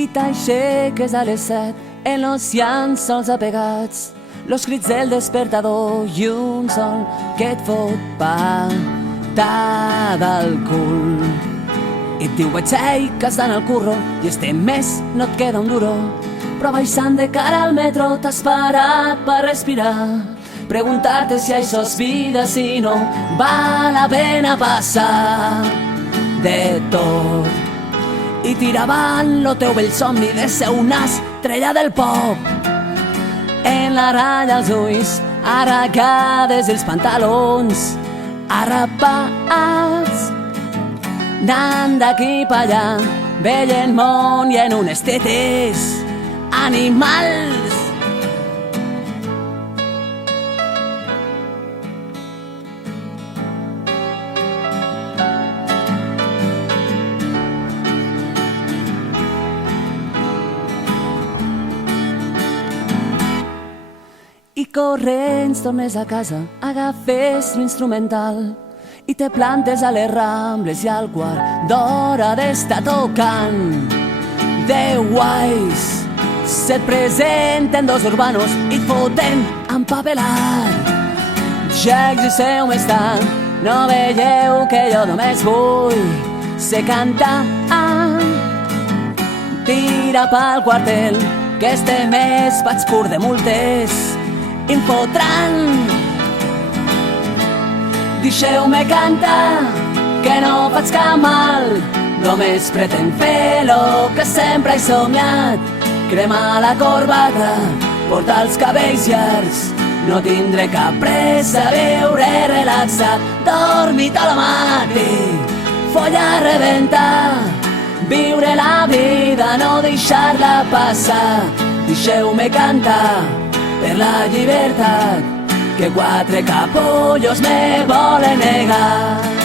i t'aixeques a les 7 en los llençols apegats, los crits del despertador i un sol que et fot patada al cul. I et diu, vaig, ei, que estan al curro i este mes no et queda un duro, però baixant de cara al metro t'has parat per respirar, preguntar-te si això és vida, si no val la pena passar de tot i tirar avant lo teu vell somni de ser una estrella del pop. En la ratlla als ulls, arracades els pantalons arrapats, anant d'aquí pa allà, veient món i en unes tetes animals. I corrents tornes a casa, agafes l'instrumental i te plantes a les Rambles i al quart d'hora d'estar tocant. 10 guais se't presenten dos urbanos i et foten empapelat. Jacs i seu més tant, no veieu que jo només vull ser cantant. Tira pel quartel, que este mes vaig pur de multes i em fotran. Deixeu-me cantar, que no faig cap mal, només pretenc fer lo que sempre he somiat, cremar la corbata, portar els cabells llargs, no tindré cap pressa, viure relaxat, dormir tot el matí, follar, rebentar, viure la vida, no deixar-la passar. Deixeu-me cantar per la llibertat que quatre capullos me volen negar.